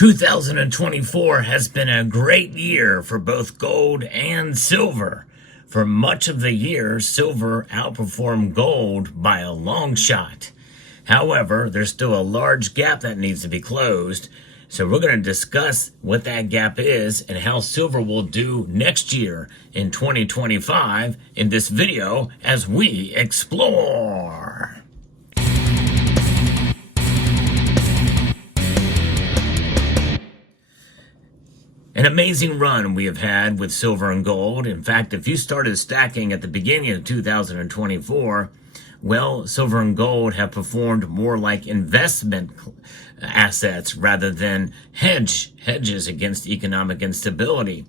2024 has been a great year for both gold and silver. For much of the year, silver outperformed gold by a long shot. However, there's still a large gap that needs to be closed. So we're going to discuss what that gap is and how silver will do next year in 2025 in this video as we explore. An amazing run we have had with silver and gold. In fact, if you started stacking at the beginning of 2024, well, silver and gold have performed more like investment assets rather than hedges against economic instability.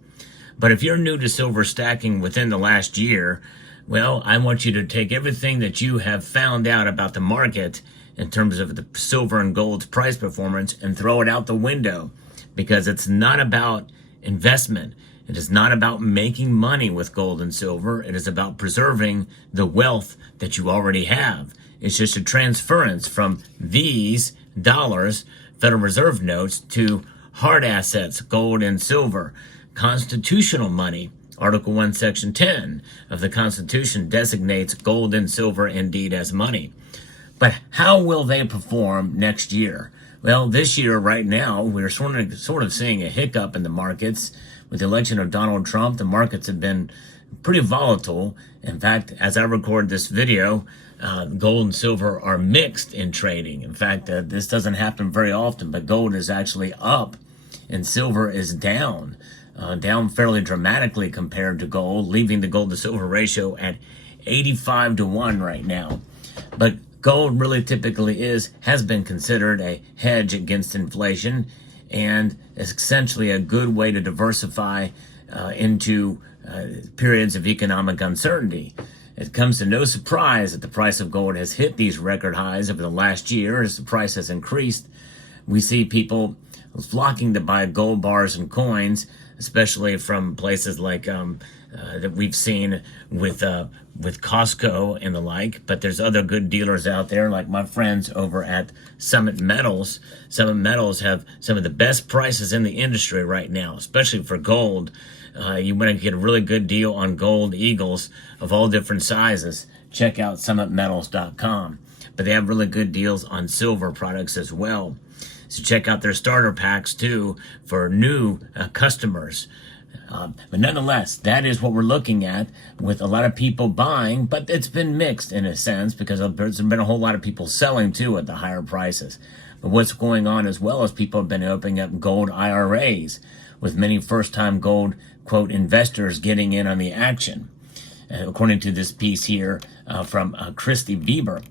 But if you're new to silver stacking within the last year, well, I want you to take everything that you have found out about the market in terms of the silver and gold's price performance and throw it out the window, because it's not about investment. It is not about making money with gold and silver. It is about preserving the wealth that you already have. It's just a transference from these dollars, Federal Reserve notes, to hard assets, gold and silver. Constitutional money, Article 1, Section 10 of the Constitution designates gold and silver indeed as money. But how will they perform next year? Well, this year, right now, we're sort of seeing a hiccup in the markets. With the election of Donald Trump, the markets have been pretty volatile. In fact, as I record this video, gold and silver are mixed in trading. In fact, this doesn't happen very often, but gold is actually up and silver is down fairly dramatically compared to gold, leaving the gold to silver ratio at 85-1 right now. But gold really typically has been considered a hedge against inflation, and is essentially a good way to diversify into periods of economic uncertainty. It comes to no surprise that the price of gold has hit these record highs over the last year. As the price has increased, we see people flocking to buy gold bars and coins, especially from places like that we've seen with Costco and the like. But there's other good dealers out there, like my friends over at Summit Metals. Summit Metals have some of the best prices in the industry right now, especially for gold. You want to get a really good deal on gold eagles of all different sizes. Check out summitmetals.com. But they have really good deals on silver products as well. So check out their starter packs too for new customers. But nonetheless, that is what we're looking at, with a lot of people buying, but it's been mixed in a sense because there's been a whole lot of people selling too at the higher prices. But what's going on as well is people have been opening up gold IRAs, with many first-time gold, quote, investors getting in on the action, according to this piece here from Christy Bieber.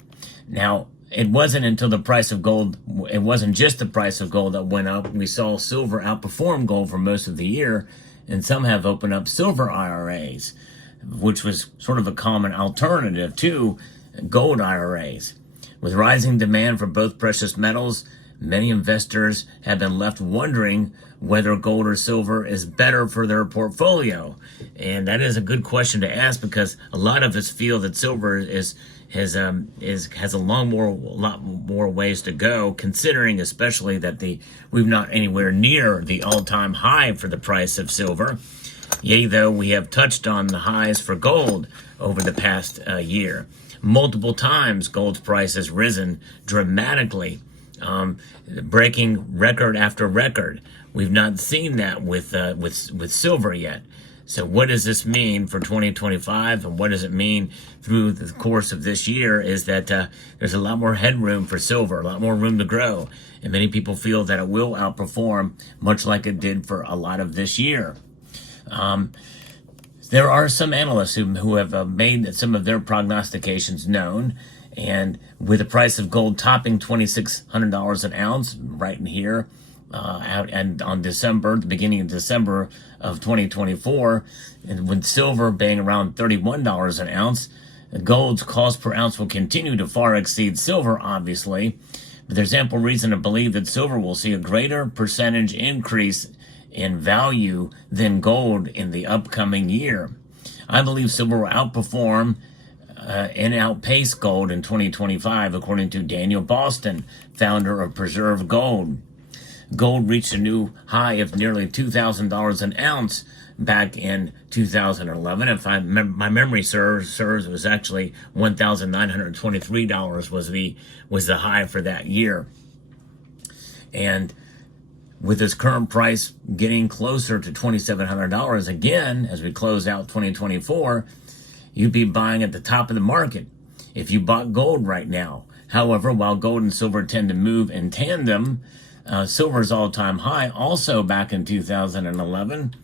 Now, it wasn't until the price of gold, it wasn't just the price of gold that went up. We saw silver outperform gold for most of the year, and some have opened up silver IRAs, which was sort of a common alternative to gold IRAs. With rising demand for both precious metals, many investors have been left wondering whether gold or silver is better for their portfolio. And that is a good question to ask, because a lot of us feel that silver has a lot more ways to go, considering especially that we've not anywhere near the all-time high for the price of silver. Yea, though we have touched on the highs for gold over the past year. Multiple times gold's price has risen dramatically, breaking record after record. We've not seen that with silver yet. So what does this mean for 2025, and what does it mean through the course of this year is that there's a lot more headroom for silver, a lot more room to grow. And many people feel that it will outperform, much like it did for a lot of this year. There are some analysts who have made some of their prognostications known. And with the price of gold topping $2,600 an ounce right in here, and on the beginning of December of 2024, and with silver being around $31 an ounce, gold's cost per ounce will continue to far exceed silver, obviously, but there's ample reason to believe that silver will see a greater percentage increase in value than gold in the upcoming year. I believe silver will outperform and outpace gold in 2025, according to Daniel Boston, founder of Preserve Gold. Gold reached a new high of nearly $2,000 an ounce back in 2011. If my memory serves, it was actually $1,923 was the high for that year. And with this current price getting closer to $2,700 again as we close out 2024, you'd be buying at the top of the market if you bought gold right now. However, while gold and silver tend to move in tandem, silver's all-time high also back in 2011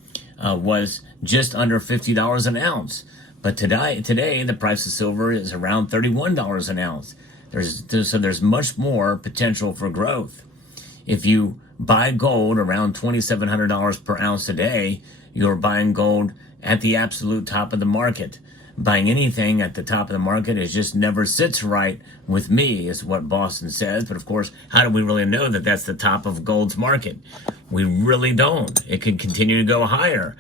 was just under $50 an ounce. But today the price of silver is around $31 an ounce. So there's much more potential for growth. If you buy gold around $2,700 per ounce today, you're buying gold at the absolute top of the market. Buying anything at the top of the market is just never sits right with me, is what Boston says. But of course, how do we really know that that's the top of gold's market? We really don't. It could continue to go higher.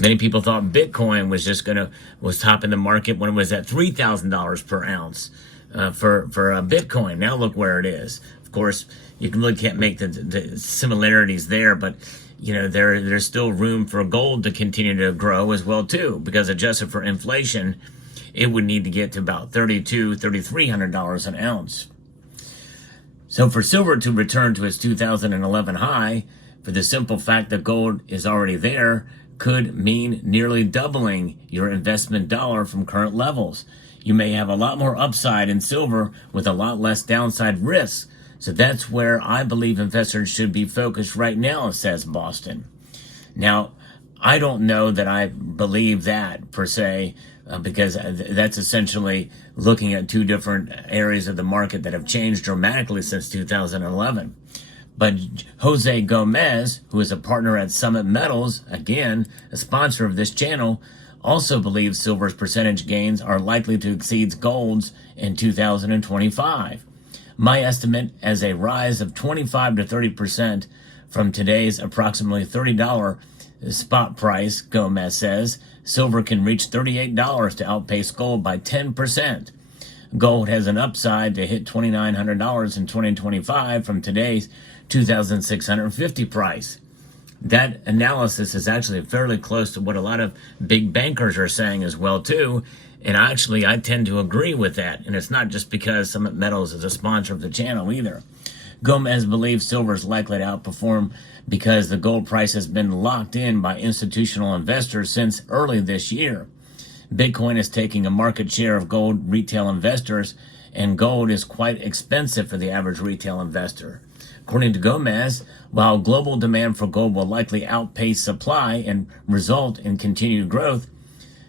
Many people thought Bitcoin was topping the market when it was at $3,000 per ounce for a Bitcoin. Now look where it is. Of course, you really can't make the similarities there, but there's still room for gold to continue to grow as well too, because adjusted for inflation, it would need to get to about $3,300 an ounce. So for silver to return to its 2011 high, for the simple fact that gold is already there, could mean nearly doubling your investment dollar from current levels. You may have a lot more upside in silver with a lot less downside risk. So that's where I believe investors should be focused right now, says Boston. Now, I don't know that I believe that per se, because that's essentially looking at two different areas of the market that have changed dramatically since 2011. But Jose Gomez, who is a partner at Summit Metals, again, a sponsor of this channel, also believes silver's percentage gains are likely to exceed gold's in 2025. My estimate as a rise of 25 to 30% from today's approximately $30 spot price, Gomez says, silver can reach $38 to outpace gold by 10%. Gold has an upside to hit $2,900 in 2025 from today's $2,650 price. That analysis is actually fairly close to what a lot of big bankers are saying as well too. And actually, I tend to agree with that. And it's not just because Summit Metals is a sponsor of the channel either. Gomez believes silver is likely to outperform because the gold price has been locked in by institutional investors since early this year. Bitcoin is taking a market share of gold retail investors, and gold is quite expensive for the average retail investor. According to Gomez, while global demand for gold will likely outpace supply and result in continued growth,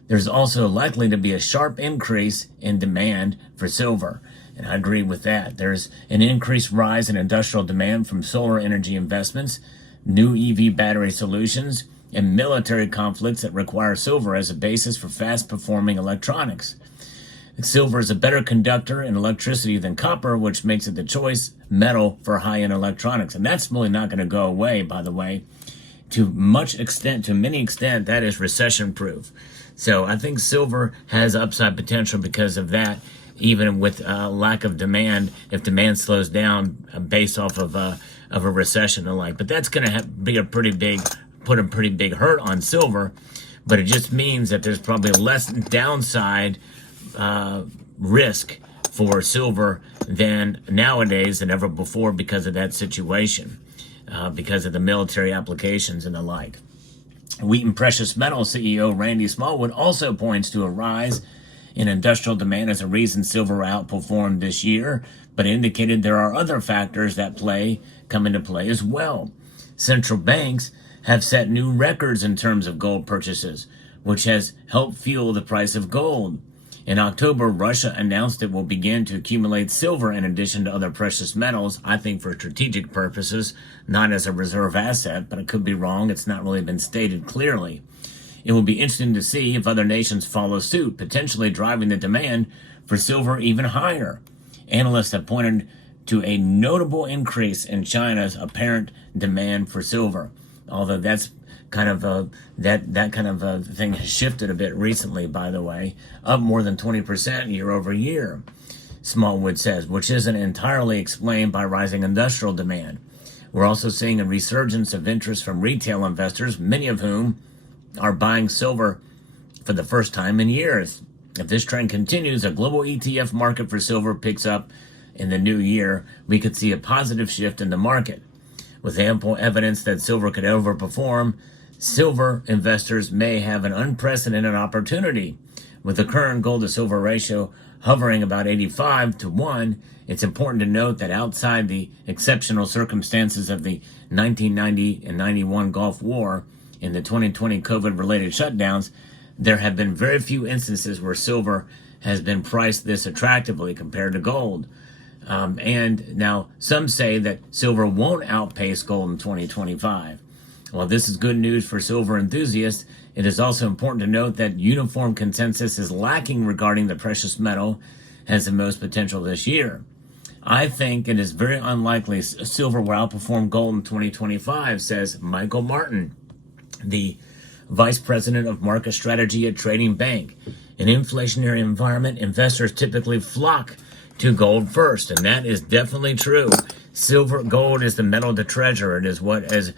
there's also likely to be a sharp increase in demand for silver. And I agree with that. There's an increased rise in industrial demand from solar energy investments, new EV battery solutions, and military conflicts that require silver as a basis for fast-performing electronics. Silver is a better conductor in electricity than copper, which makes it the choice metal for high-end electronics. And that's really not going to go away, by the way. To many extent, that is recession-proof. So I think silver has upside potential because of that, even with lack of demand, if demand slows down based off of a recession and the like. But that's going to put a pretty big hurt on silver. But it just means that there's probably less downside risk for silver than nowadays than ever before because of that situation, because of the military applications and the like. Wheaton Precious Metals CEO Randy Smallwood also points to a rise in industrial demand as a reason silver outperformed this year, but indicated there are other factors that come into play as well. Central banks have set new records in terms of gold purchases, which has helped fuel the price of gold. In October, Russia announced it will begin to accumulate silver in addition to other precious metals, I think for strategic purposes, not as a reserve asset, but it could be wrong. It's not really been stated clearly. It will be interesting to see if other nations follow suit, potentially driving the demand for silver even higher. Analysts have pointed to a notable increase in China's apparent demand for silver, although that's kind of that kind of a thing has shifted a bit recently, by the way, up more than 20% year over year, Smallwood says, which isn't entirely explained by rising industrial demand. We're also seeing a resurgence of interest from retail investors, many of whom are buying silver for the first time in years. If this trend continues, a global ETF market for silver picks up in the new year, we could see a positive shift in the market. With ample evidence that silver could overperform, silver investors may have an unprecedented opportunity. With the current gold to silver ratio hovering about 85 to 1, it's important to note that outside the exceptional circumstances of the 1990 and 91 Gulf War and the 2020 COVID-related shutdowns, there have been very few instances where silver has been priced this attractively compared to gold. And now some say that silver won't outpace gold in 2025. While this is good news for silver enthusiasts, it is also important to note that uniform consensus is lacking regarding the precious metal has the most potential this year. I think it is very unlikely silver will outperform gold in 2025, says Michael Martin, the Vice President of Market Strategy at Trading Bank. In an inflationary environment, investors typically flock to gold first, and that is definitely true. Gold is the metal to treasure. It is what has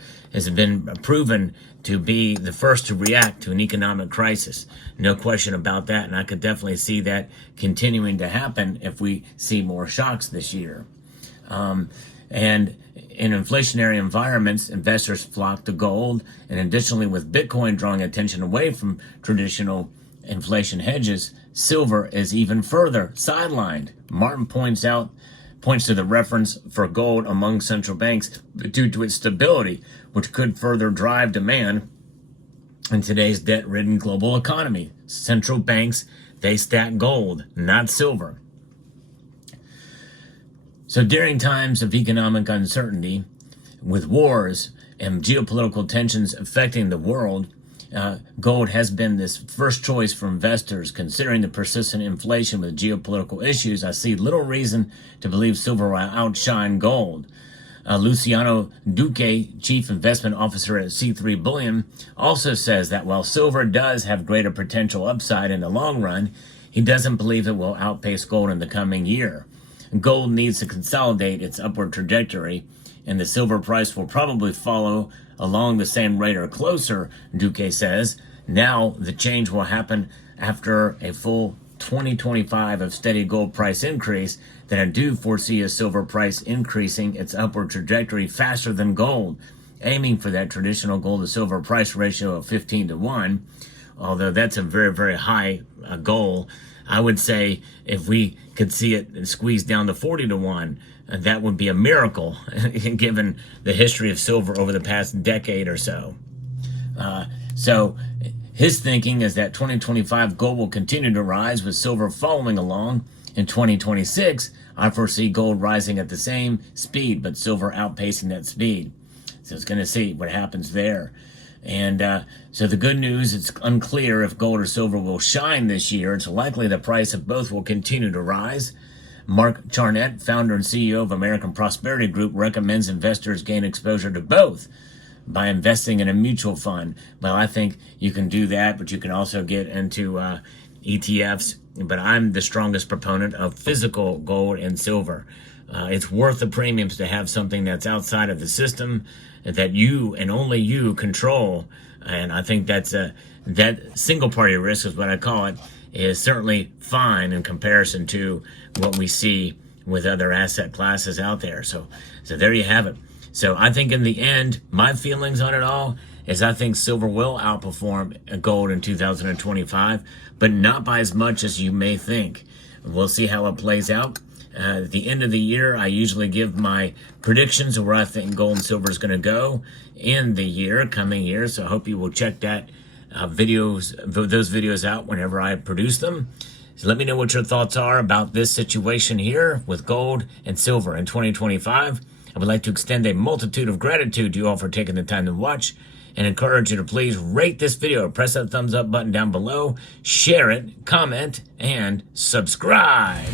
been proven to be the first to react to an economic crisis. No question about that, and I could definitely see that continuing to happen if we see more shocks this year. And in inflationary environments, investors flock to gold, and additionally with Bitcoin drawing attention away from traditional inflation hedges, silver is even further sidelined. Martin points to the reference for gold among central banks due to its stability, which could further drive demand in today's debt-ridden global economy. Central banks, they stack gold, not silver. So during times of economic uncertainty, with wars and geopolitical tensions affecting the world, gold has been this first choice for investors. Considering the persistent inflation with geopolitical issues, I see little reason to believe silver will outshine gold. Luciano Duque, Chief Investment Officer at C3 Bullion, also says that while silver does have greater potential upside in the long run, he doesn't believe it will outpace gold in the coming year. Gold needs to consolidate its upward trajectory, and the silver price will probably follow along the same rate or closer, Duque says. Now the change will happen after a full 2025 of steady gold price increase. Then I do foresee a silver price increasing its upward trajectory faster than gold, aiming for that traditional gold to silver price ratio of 15 to 1. Although that's a very, very high goal, I would say if we could see it squeeze down to 40 to 1, that would be a miracle given the history of silver over the past decade or so. So his thinking is that 2025 gold will continue to rise with silver following along. In 2026, I foresee gold rising at the same speed, but silver outpacing that speed. So it's going to see what happens there. And so the good news, it's unclear if gold or silver will shine this year. It's likely the price of both will continue to rise. Mark Charnett, founder and CEO of American Prosperity Group, recommends investors gain exposure to both by investing in a mutual fund. Well, I think you can do that, but you can also get into ETFs. But I'm the strongest proponent of physical gold and silver. It's worth the premiums to have something that's outside of the system that you and only you control. And I think that's that single party risk is what I call it, is certainly fine in comparison to what we see with other asset classes out there. So there you have it. So I think in the end, my feelings on it all is I think silver will outperform gold in 2025, but not by as much as you may think. We'll see how it plays out. At the end of the year, I usually give my predictions of where I think gold and silver is going to go in the coming year. So I hope you will check those videos out whenever I produce them. So let me know what your thoughts are about this situation here with gold and silver in 2025. I would like to extend a multitude of gratitude to you all for taking the time to watch and encourage you to please rate this video, press that thumbs up button down below, share it, comment, and subscribe.